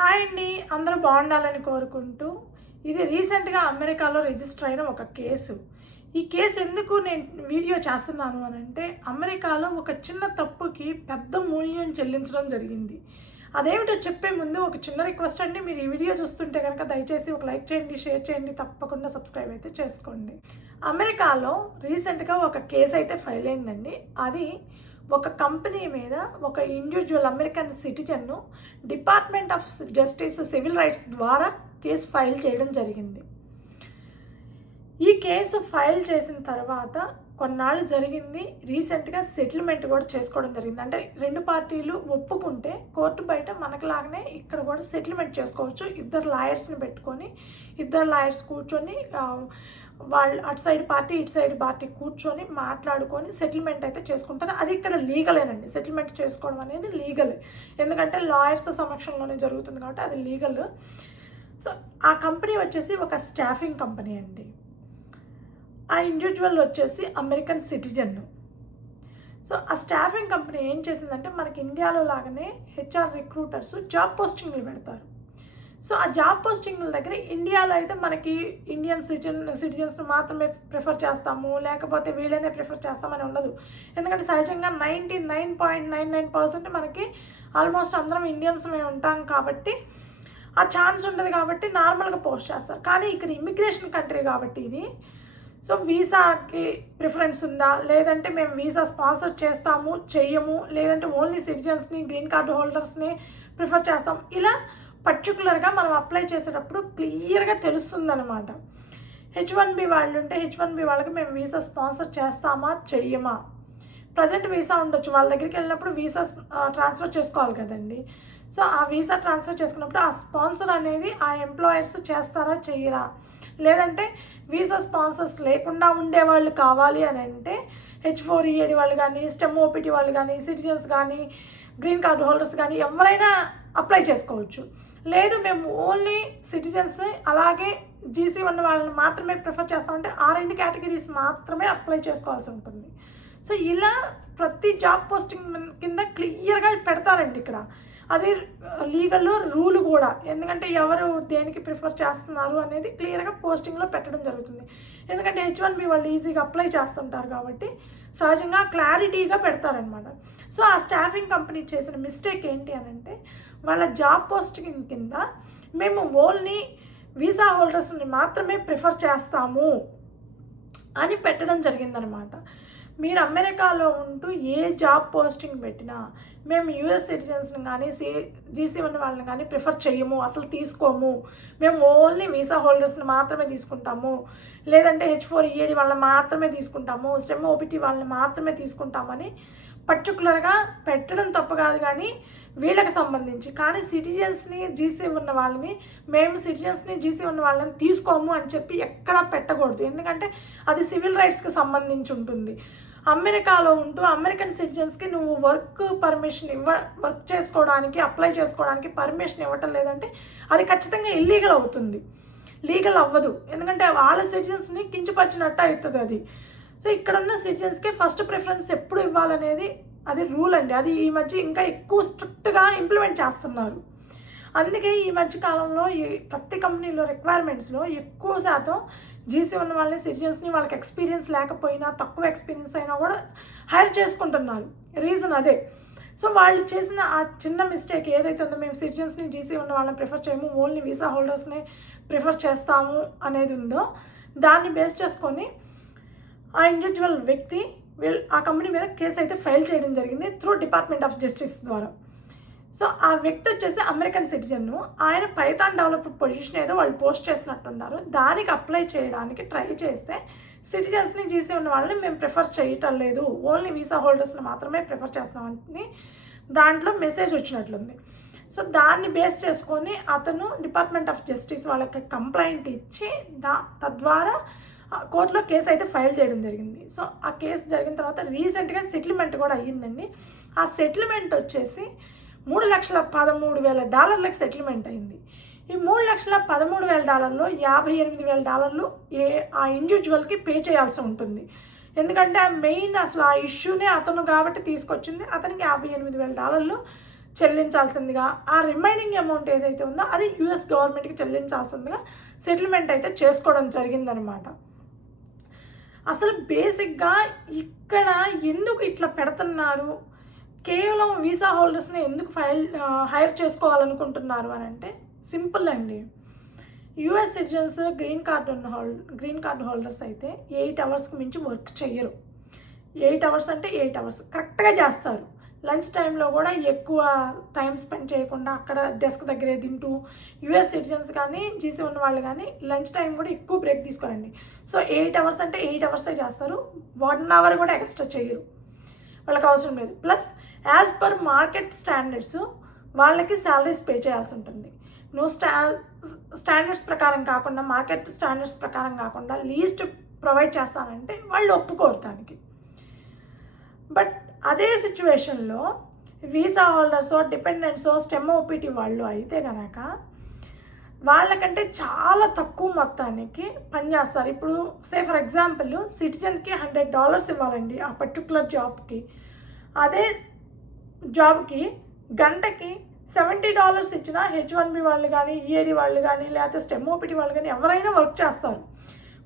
Hi అండి, అందరూ బాగుండాలని కోరుకుంటూ ఇది రీసెంట్గా అమెరికాలో రిజిస్టర్ అయిన ఒక కేసు. ఈ కేసు ఎందుకు నేను వీడియో చేస్తున్నాను అని అంటే, అమెరికాలో ఒక చిన్న తప్పుకి పెద్ద మూల్యం చెల్లించడం జరిగింది. అదేమిటో చెప్పే ముందు ఒక చిన్న రిక్వెస్ట్ అండి, మీరు ఈ వీడియో చూస్తుంటే కనుక దయచేసి ఒక లైక్ చేయండి, షేర్ చేయండి, తప్పకుండా సబ్స్క్రైబ్ అయితే చేసుకోండి. అమెరికాలో రీసెంట్గా ఒక కేసు అయితే ఫైల్ అయిందండి. అది ఒక కంపెనీ మీద ఒక ఇండివిజువల్ అమెరికన్ సిటిజన్ను Department of Justice civil rights ద్వారా కేసు ఫైల్ చేయడం జరిగింది. ఈ కేసు ఫైల్ చేసిన తర్వాత కొన్నాళ్ళు జరిగింది. రీసెంట్గా సెటిల్మెంట్ కూడా చేసుకోవడం జరిగింది. అంటే రెండు పార్టీలు ఒప్పుకుంటే కోర్టు బయట మనకులాగానే ఇక్కడ కూడా సెటిల్మెంట్ చేసుకోవచ్చు. ఇద్దరు లాయర్స్ని పెట్టుకొని ఇద్దరు లాయర్స్ కూర్చొని వాళ్ళు అటు సైడ్ పార్టీ ఇటు సైడ్ పార్టీ కూర్చొని మాట్లాడుకొని సెటిల్మెంట్ అయితే చేసుకుంటారు. అది ఇక్కడ లీగలేనండి. సెటిల్మెంట్ చేసుకోవడం అనేది లీగలే, ఎందుకంటే లాయర్స్ సమక్షంలోనే జరుగుతుంది కాబట్టి అది లీగల్. సో ఆ కంపెనీ వచ్చేసి ఒక స్టాఫింగ్ కంపెనీ అండి. ఆ ఇండివిజువల్ వచ్చేసి అమెరికన్ సిటిజన్. సో ఆ స్టాఫింగ్ కంపెనీ ఏం చేసిందంటే, మనకి ఇండియాలో లాగానే హెచ్ఆర్ రిక్రూటర్స్ జాబ్ పోస్టింగ్లు పెడతారు. సో ఆ జాబ్ పోస్టింగ్ల దగ్గర ఇండియాలో అయితే మనకి ఇండియన్ సిటిజన్స్ని మాత్రమే ప్రిఫర్ చేస్తాము, లేకపోతే వీళ్ళనే ప్రిఫర్ చేస్తామని ఉండదు. ఎందుకంటే సహజంగా 99.99% మనకి ఆల్మోస్ట్ అందరం ఇండియన్స్మే ఉంటాం కాబట్టి ఆ ఛాన్స్ ఉంటుంది కాబట్టి నార్మల్గా పోస్ట్ చేస్తారు. కానీ ఇక్కడ ఇమిగ్రేషన్ కంట్రీ కాబట్టి ఇది, సో వీసాకి ప్రిఫరెన్స్ ఉందా, లేదంటే మేము వీసా స్పాన్సర్ చేస్తాము చెయ్యము, లేదంటే ఓన్లీ సిటిజన్స్ని గ్రీన్ కార్డు హోల్డర్స్ని ప్రిఫర్ చేస్తాం, ఇలా పర్టికులర్గా మనం అప్లై చేసేటప్పుడు క్లియర్గా తెలుస్తుందన్నమాట. H1B వాళ్ళు ఉంటే H1B వాళ్ళకి మేము వీసా స్పాన్సర్ చేస్తామా చెయ్యమా. ప్రజెంట్ వీసా ఉండొచ్చు, వాళ్ళ దగ్గరికి వెళ్ళినప్పుడు వీసా ట్రాన్స్ఫర్ చేసుకోవాలి కదండి. సో ఆ వీసా ట్రాన్స్ఫర్ చేసుకున్నప్పుడు ఆ స్పాన్సర్ అనేది ఆ ఎంప్లాయర్స్ చేస్తారా చెయ్యరా, లేదంటే వీసా స్పాన్సర్స్ లేకుండా ఉండేవాళ్ళు కావాలి అని అంటే H4EAD వాళ్ళు కానీ, STEM OPT వాళ్ళు కానీ, సిటిజన్స్ కానీ, గ్రీన్ కార్డు హోల్డర్స్ కానీ ఎవరైనా అప్లై చేసుకోవచ్చు. లేదు మేము ఓన్లీ సిటిజన్స్ అలాగే GC1 వాళ్ళని మాత్రమే ప్రిఫర్ చేస్తామంటే ఆ రెండు కేటగిరీస్ మాత్రమే అప్లై చేసుకోవాల్సి ఉంటుంది. సో ఇలా ప్రతి జాబ్ పోస్టింగ్ కింద క్లియర్గా పెడతారండి ఇక్కడ. అది లీగల్ రూల్ కూడా, ఎందుకంటే ఎవరు దేనికి ప్రిఫర్ చేస్తున్నారు అనేది క్లియర్గా పోస్టింగ్లో పెట్టడం జరుగుతుంది. ఎందుకంటే H1B వాళ్ళు ఈజీగా అప్లై చేస్తుంటారు కాబట్టి సహజంగా క్లారిటీగా పెడతారనమాట. సో ఆ స్టాఫింగ్ కంపెనీ చేసిన మిస్టేక్ ఏంటి అని అంటే, వాళ్ళ జాబ్ పోస్టింగ్ కింద మేము ఓన్లీ వీసా హోల్డర్స్ని మాత్రమే ప్రిఫర్ చేస్తాము అని పెట్టడం జరిగిందనమాట. మీరు అమెరికాలో ఉంటూ ఏ జాబ్ పోస్టింగ్ పెట్టినా మేము US సిటిజన్స్ని కానీ GC1 వాళ్ళని కానీ ప్రిఫర్ చేయము, అసలు తీసుకోము, మేము ఓన్లీ వీసా హోల్డర్స్ని మాత్రమే తీసుకుంటాము, లేదంటే H4EAD వాళ్ళని మాత్రమే తీసుకుంటాము, STEM OPT వాళ్ళని మాత్రమే తీసుకుంటామని పర్టికులర్గా పెట్టడం తప్పు కాదు కానీ వీళ్ళకి సంబంధించి. కానీ సిటిజన్స్ని GC1 వాళ్ళని మేము సిటిజన్స్ని GC1 వాళ్ళని తీసుకోము అని చెప్పి ఎక్కడా పెట్టకూడదు, ఎందుకంటే అది సివిల్ రైట్స్కి సంబంధించి ఉంటుంది. అమెరికాలో ఉంటూ అమెరికన్ సిటిజన్స్కి నువ్వు వర్క్ చేసుకోవడానికి అప్లై చేసుకోవడానికి పర్మిషన్ ఇవ్వటం లేదంటే అది ఖచ్చితంగా ఇల్లీగల్ అవుతుంది, లీగల్ అవ్వదు. ఎందుకంటే వాళ్ళ సిటిజన్స్ని కించపరిచినట్టు అవుతుంది అది. సో ఇక్కడ ఉన్న సిటిజన్స్కి ఫస్ట్ ప్రిఫరెన్స్ ఎప్పుడు ఇవ్వాలనేది అది రూల్ అండి. అది ఈ మధ్య ఇంకా ఎక్కువ స్ట్రిక్ట్గా ఇంప్లిమెంట్ చేస్తున్నారు. అందుకే ఈ మధ్య కాలంలో ప్రతి కంపెనీలో రిక్వైర్మెంట్స్లో ఎక్కువ శాతం GC1 వాళ్ళని సిటిజన్స్ని వాళ్ళకి ఎక్స్పీరియన్స్ లేకపోయినా తక్కువ ఎక్స్పీరియన్స్ అయినా కూడా హైర్ చేసుకుంటున్నారు. రీజన్ అదే. సో వాళ్ళు చేసిన ఆ చిన్న మిస్టేక్ ఏదైతే ఉందో, మేము సిటిజన్స్ని GC1 వాళ్ళని ప్రిఫర్ చేయము, ఓన్లీ వీసా హోల్డర్స్ని ప్రిఫర్ చేస్తాము అనేది ఉందో, దాన్ని బేస్ చేసుకొని ఆ ఇండివిజువల్ వ్యక్తి ఆ కంపెనీ మీద కేసు అయితే ఫైల్ చేయడం జరిగింది త్రూ డిపార్ట్మెంట్ ఆఫ్ జస్టిస్ ద్వారా. సో ఆ వ్యక్తి వచ్చేసి అమెరికన్ సిటిజన్ను. ఆయన పైథాన్ డెవలపర్ పొజిషన్ ఏదో వాళ్ళు పోస్ట్ చేసినట్టున్నారు. దానికి అప్లై చేయడానికి ట్రై చేస్తే సిటిజన్స్ని GC1 వాళ్ళని మేము ప్రిఫర్ చేయటం లేదు, ఓన్లీ వీసా హోల్డర్స్ని మాత్రమే ప్రిఫర్ చేస్తామని దాంట్లో మెసేజ్ వచ్చినట్లుంది. సో దాన్ని బేస్ చేసుకొని అతను డిపార్ట్మెంట్ ఆఫ్ జస్టిస్ వాళ్ళకి కంప్లైంట్ ఇచ్చి తద్వారా కోర్టులో కేసు అయితే ఫైల్ చేయడం జరిగింది. సో ఆ కేసు జరిగిన తర్వాత రీసెంట్గా సెటిల్మెంట్ కూడా అయ్యిందండి. ఆ సెటిల్మెంట్ వచ్చేసి $3,13,000 సెటిల్మెంట్ అయింది. ఈ $3,13,000 $58,000 ఆ ఇండివిజువల్కి పే చేయాల్సి ఉంటుంది. ఎందుకంటే ఆ మెయిన్ అసలు ఆ ఇష్యూనే అతను కాబట్టి తీసుకొచ్చింది. అతనికి $58,000 చెల్లించాల్సిందిగా, ఆ రిమైనింగ్ అమౌంట్ ఏదైతే ఉందో అది యూఎస్ గవర్నమెంట్కి చెల్లించాల్సిందిగా సెటిల్మెంట్ అయితే చేసుకోవడం జరిగిందనమాట. అసలు బేసిక్గా ఇక్కడ ఎందుకు ఇట్లా పెడుతున్నారు, కేవలం వీసా హోల్డర్స్ని ఎందుకు హైర్ చేసుకోవాలనుకుంటున్నారు అని అంటే సింపుల్ అండి. US citizens green card holders అయితే 8 అవర్స్కి మించి వర్క్ చేయరు. 8 అవర్స్ అంటే 8 అవర్స్ కరెక్ట్గా చేస్తారు. లంచ్ టైంలో కూడా ఎక్కువ టైం స్పెండ్ చేయకుండా అక్కడ డెస్క్ దగ్గరే తింటూ, యూఎస్ సిటిజన్స్ కానీ జీసీ ఉన్న వాళ్ళు కానీ లంచ్ టైం కూడా ఎక్కువ బ్రేక్ తీసుకోరండి. సో 8 అవర్స్ అంటే 8 అవర్సే చేస్తారు. 1 అవర్ కూడా ఎక్స్ట్రా చేయరు, వాళ్ళకి అవసరం లేదు. Plus as per market standards వాళ్ళకి శాలరీస్ పే చేయాల్సి ఉంటుంది. నువ్వు స్టాండర్డ్స్ ప్రకారం కాకుండా, మార్కెట్ స్టాండర్డ్స్ ప్రకారం కాకుండా లీస్ట్ ప్రొవైడ్ చేస్తానంటే వాళ్ళు ఒప్పుకోరు దానికి. బట్ అదే సిచ్యువేషన్లో వీసా హోల్డర్సో, డిపెండెంట్సో, స్టెమ్ ఓపీటీ వాళ్ళు అయితే కనుక వాళ్ళకంటే చాలా తక్కువ మొత్తానికి పనిచేస్తారు. ఇప్పుడు ఫర్ ఎగ్జాంపుల్ సిటిజన్కి $100 ఇవ్వాలండి ఆ పర్టికులర్ జాబ్కి. అదే జాబ్కి గంటకి $70 ఇచ్చినా H1B వాళ్ళు కానీ, EAD వాళ్ళు కానీ, లేకపోతే స్టెమ్ ఓపీటీ వాళ్ళు కానీ ఎవరైనా వర్క్ చేస్తారు.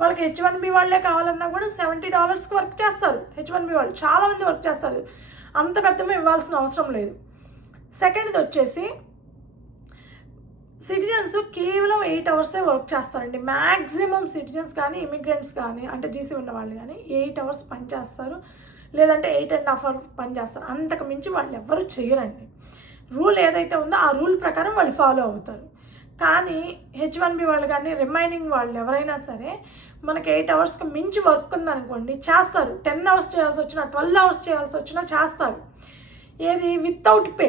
వాళ్ళకి H1B వాళ్ళే కావాలన్నా కూడా $70కి వర్క్ చేస్తారు. H1B వాళ్ళు చాలామంది వర్క్ చేస్తారు, అంత పెద్దగా ఇవ్వాల్సిన అవసరం లేదు. సెకండ్ది వచ్చేసి సిటిజన్స్ కేవలం 8 అవర్సే వర్క్ చేస్తారండి. మ్యాక్సిమం సిటిజన్స్ కానీ, ఇమిగ్రెంట్స్ కానీ, అంటే జీసీ ఉన్న వాళ్ళు కానీ 8 అవర్స్ పని చేస్తారు, లేదంటే 8.5 అవర్స్ పని చేస్తారు. అంతకు మించి వాళ్ళు ఎవ్వరూ చేయరండి. రూల్ ఏదైతే ఉందో ఆ రూల్ ప్రకారం వాళ్ళు ఫాలో అవుతారు. కానీ H1B వాళ్ళు కానీ, రిమైనింగ్ వాళ్ళు ఎవరైనా సరే మనకి 8 అవర్స్కి మించి వర్క్ ఉందనుకోండి చేస్తారు. 10 అవర్స్ చేయాల్సి వచ్చినా, 12 అవర్స్ చేయాల్సి వచ్చినా చేస్తారు. ఏది వితౌట్ పే.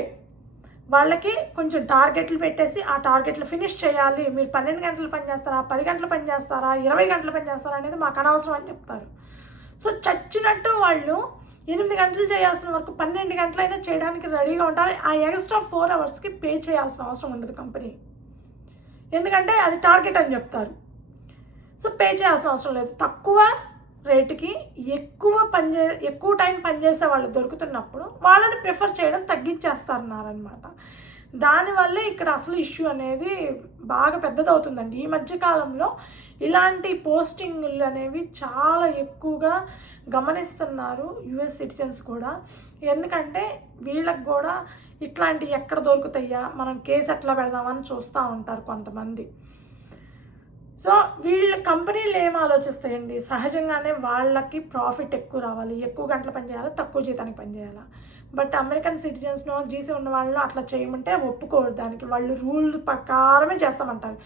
వాళ్ళకి కొంచెం టార్గెట్లు పెట్టేసి ఆ టార్గెట్లు ఫినిష్ చేయాలి, మీరు 12 గంటలు పని చేస్తారా, 10 గంటలు పని చేస్తారా, 20 గంటలు పని చేస్తారా అనేది మాకు అనవసరం అని చెప్తారు. సో చచ్చినట్టు వాళ్ళు 8 గంటలు చేయాల్సిన వర్క్ 12 గంటలైనా చేయడానికి రెడీగా ఉంటారు. ఆ ఎక్స్ట్రా 4 అవర్స్కి పే చేయాల్సిన అవసరం ఉండదు కంపెనీ, ఎందుకంటే అది టార్గెట్ అని చెప్తారు. సో పే చేయాల్సిన అవసరం లేదు. తక్కువ రేటుకి ఎక్కువ టైం పనిచేసే వాళ్ళు దొరుకుతున్నప్పుడు వాళ్ళని ప్రిఫర్ చేయడం తగ్గించేస్తారన్నారనమాట. దానివల్లే ఇక్కడ అసలు ఇష్యూ అనేది బాగా పెద్దదవుతుందండి. ఈ మధ్యకాలంలో ఇలాంటి పోస్టింగ్లు అనేవి చాలా ఎక్కువగా గమనిస్తున్నారు యుఎస్ సిటిజన్స్ కూడా. ఎందుకంటే వీళ్ళకి కూడా ఇట్లాంటి ఎక్కడ దొరుకుతాయా, మనం కేసు ఎట్లా పెడదామని చూస్తూ ఉంటారు కొంతమంది. సో వీళ్ళ కంపెనీలు ఏం ఆలోచిస్తాయండి, సహజంగానే వాళ్ళకి ప్రాఫిట్ ఎక్కువ రావాలి, ఎక్కువ గంటలు పనిచేయాలి, తక్కువ జీతానికి పనిచేయాలి. బట్ అమెరికన్ సిటిజన్స్నో, జీసీ ఉన్న వాళ్ళు అట్లా చేయమంటే ఒప్పుకోరు. దానికి వాళ్ళు రూల్ ప్రకారమే చేస్తామంటారు.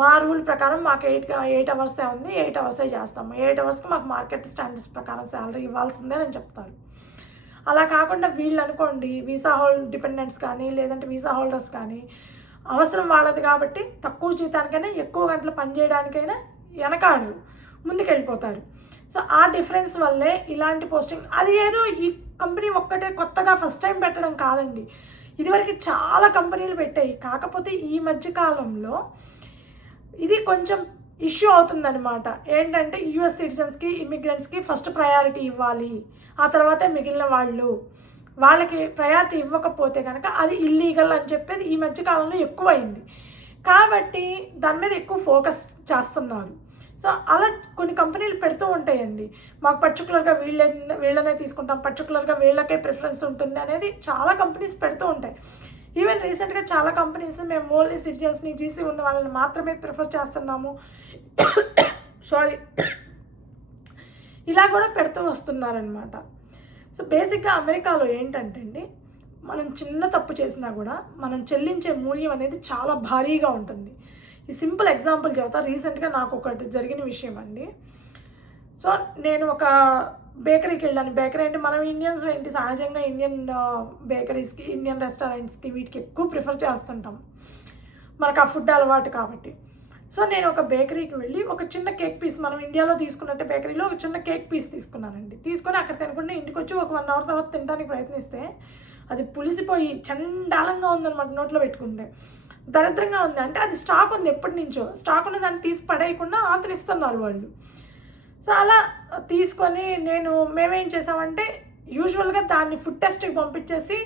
మా రూల్ ప్రకారం మాకు 8 అవర్సే ఉంది, 8 అవర్సే చేస్తాము, 8 అవర్స్కి మాకు మార్కెట్ స్టాండర్డ్స్ ప్రకారం శాలరీ ఇవ్వాల్సిందే అని చెప్తారు. అలా కాకుండా వీళ్ళు అనుకోండి, వీసా డిపెండెంట్స్ కానీ, లేదంటే వీసా హోల్డర్స్ కానీ అవసరం వాళ్ళది కాబట్టి తక్కువ జీతానికైనా, ఎక్కువ గంటలు పనిచేయడానికైనా వెనకాడరు, ముందుకెళ్ళిపోతారు. సో ఆ డిఫరెన్స్ వల్లే ఇలాంటి పోస్టింగ్. అది ఏదో ఈ కంపెనీ ఒక్కటే కొత్తగా ఫస్ట్ టైం పెట్టడం కాదండి, ఇదివరకు చాలా కంపెనీలు పెట్టాయి. కాకపోతే ఈ మధ్యకాలంలో ఇది కొంచెం ఇష్యూ అవుతుందన్నమాట. ఏంటంటే యూఎస్ సిటిజన్స్కి, ఇమిగ్రెంట్స్కి ఫస్ట్ ప్రయారిటీ ఇవ్వాలి, ఆ తర్వాతే మిగిలిన వాళ్ళకి ప్రయారిటీ ఇవ్వకపోతే కనుక అది ఇల్లీగల్ అని చెప్పేది ఈ మధ్యకాలంలో ఎక్కువైంది. కాబట్టి దాని మీద ఎక్కువ ఫోకస్ చేస్తున్నారు. సో అలా కొన్ని కంపెనీలు పెడుతూ ఉంటాయండి, మాకు పర్టికులర్గా వీళ్ళనే తీసుకుంటాం, పర్టికులర్గా వీళ్ళకే ప్రిఫరెన్స్ ఉంటుంది అనేది చాలా కంపెనీస్ పెడుతూ ఉంటాయి. ఈవెన్ రీసెంట్గా చాలా కంపెనీస్ మేము ఓన్లీ సిటిజన్స్ని, జీసీ ఉన్న వాళ్ళని మాత్రమే ప్రిఫర్ చేస్తున్నాము ఇలా కూడా పెడుతూ వస్తున్నారనమాట. సో బేసిక్గా అమెరికాలో ఏంటంటే అండి, మనం చిన్న తప్పు చేసినా కూడా మనం చెల్లించే మూల్యం అనేది చాలా భారీగా ఉంటుంది. ఈ సింపుల్ ఎగ్జాంపుల్ చెబుతా. రీసెంట్గా నాకు ఒకటి జరిగిన విషయం అండి. సో నేను ఒక బేకరీకి వెళ్ళాను. బేకరీ అంటే మనం ఇండియన్స్ ఏంటి, సహజంగా ఇండియన్ బేకరీస్కి, ఇండియన్ రెస్టారెంట్స్కి వీటికి ఎక్కువ ప్రిఫర్ చేస్తుంటాం, మనకు ఆ ఫుడ్ అలవాటు కాబట్టి. సో నేను ఒక బేకరీకి వెళ్ళి ఒక చిన్న కేక్ పీస్, మనం ఇండియాలో తీసుకున్నట్టే బేకరీలో ఒక చిన్న కేక్ పీస్ తీసుకున్నానండి. తీసుకొని అక్కడ తినకుండా ఇంటికి వచ్చి ఒక 1 అవర్ తర్వాత తినడానికి ప్రయత్నిస్తే అది పులిసిపోయి చండాలంగా ఉందన్నమాట. నోట్లో పెట్టుకుంటే దరిద్రంగా ఉంది. అంటే అది స్టాక్ ఉంది, ఎప్పటి నుంచో స్టాక్ ఉన్న దాన్ని తీసి పడేయకుండా ఆతరిస్తున్నారు వాళ్ళు. సో అలా తీసుకొని మేమేం చేసామంటే యూజువల్గా దాన్ని ఫుడ్ టెస్ట్కి పంపించేసి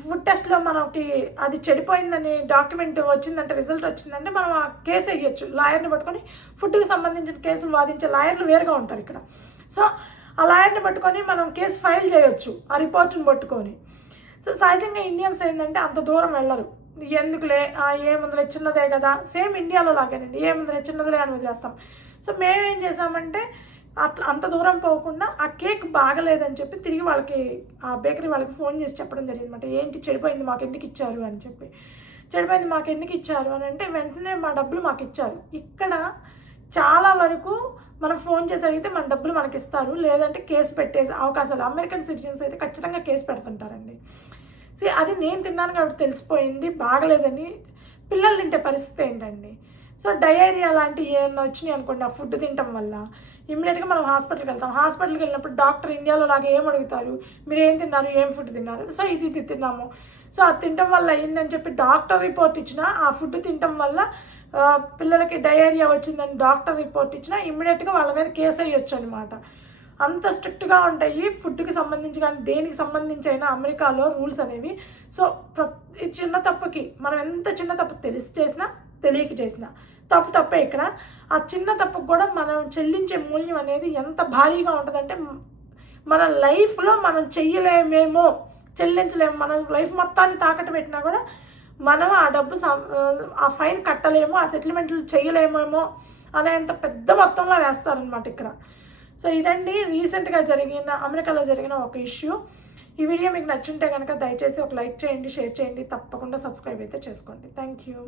ఫుడ్ టెస్ట్లో మనకి అది చెడిపోయిందని డాక్యుమెంట్ వచ్చిందంటే, రిజల్ట్ వచ్చిందంటే మనం ఆ కేసు వేయచ్చు. లాయర్ని పట్టుకొని ఫుడ్కి సంబంధించిన కేసులు వాదించే లాయర్లు వేరుగా ఉంటారు ఇక్కడ. సో ఆ లాయర్ని పట్టుకొని మనం కేసు ఫైల్ చేయొచ్చు ఆ రిపోర్ట్ని పట్టుకొని. సో సహజంగా ఇండియన్స్ ఏంటంటే అంత దూరం వెళ్ళరు. ఎందుకులే ఏముందిలే చిన్నదే కదా, సేమ్ ఇండియాలో లాగానండి, ఏముందిలే చిన్నదిలే అని వదిలేస్తాం. సో మేమేం చేసామంటే అట్లా అంత దూరం పోకుండా ఆ కేక్ బాగలేదని చెప్పి తిరిగి వాళ్ళకి ఆ బేకరీ వాళ్ళకి ఫోన్ చేసి చెప్పడం జరిగింది అనమాట. ఏంటి చెడిపోయింది, మాకు ఎందుకు ఇచ్చారు అని చెప్పి. చెడిపోయింది మాకు ఎందుకు ఇచ్చారు అని అంటే వెంటనే మా డబ్బులు మాకు ఇచ్చారు. ఇక్కడ చాలా వరకు మనం ఫోన్ చేసి అడిగితే మన డబ్బులు మనకి ఇస్తారు, లేదంటే కేసు పెట్టేసి అవకాశాలు. అమెరికన్ సిటిజన్స్ అయితే ఖచ్చితంగా కేసు పెడుతుంటారండి. అది నేను తిన్నాను కాబట్టి తెలిసిపోయింది బాగలేదని. పిల్లలు తింటే పరిస్థితి ఏంటండి? సో డయేరియా లాంటివి ఏమన్నా వచ్చినాయి అనుకోండి ఆ ఫుడ్ తినటం వల్ల, ఇమ్మీడియట్గా మనం హాస్పిటల్కి వెళ్తాం. హాస్పిటల్కి వెళ్ళినప్పుడు డాక్టర్ ఇండియాలో లాగా ఏం అడుగుతారు, మీరు ఏం తిన్నారు, ఏం ఫుడ్ తిన్నారు. సో ఇది తిన్నాము, సో అది తినటం వల్ల అయిందని చెప్పి డాక్టర్ రిపోర్ట్ ఇచ్చినా, ఆ ఫుడ్ తినటం వల్ల పిల్లలకి డయేరియా వచ్చిందని డాక్టర్ రిపోర్ట్ ఇచ్చినా ఇమ్మీడియట్గా వాళ్ళ మీద కేసు వేయొచ్చు అనమాట. అంత స్ట్రిక్ట్గా ఉంటాయి ఫుడ్కి సంబంధించి. కానీ దేనికి సంబంధించి అయినా అమెరికాలో రూల్స్ అనేవి. సో ప్రతి చిన్న తప్పుకి, మనం ఎంత చిన్న తప్పు తెలిసి చేసినా తెలియక చేసినా తప్పే ఇక్కడ. ఆ చిన్న తప్పుకు కూడా మనం చెల్లించే మూల్యం అనేది ఎంత భారీగా ఉంటుందంటే, మన లైఫ్లో మనం చెయ్యలేమేమో, చెల్లించలేము. మన లైఫ్ మొత్తాన్ని తాకట్టు పెట్టినా కూడా మనం ఆ డబ్బు ఆ ఫైన్ కట్టలేమో, ఆ సెటిల్మెంట్లు చేయలేమేమో అనేంత పెద్ద మొత్తంలో వేస్తారనమాట ఇక్కడ. సో ఇదండి రీసెంట్గా అమెరికాలో జరిగిన ఒక ఇష్యూ. ఈ వీడియో మీకు నచ్చుంటే కనుక దయచేసి ఒక లైక్ చేయండి, షేర్ చేయండి, తప్పకుండా సబ్స్క్రైబ్ అయితే చేసుకోండి. Thank you.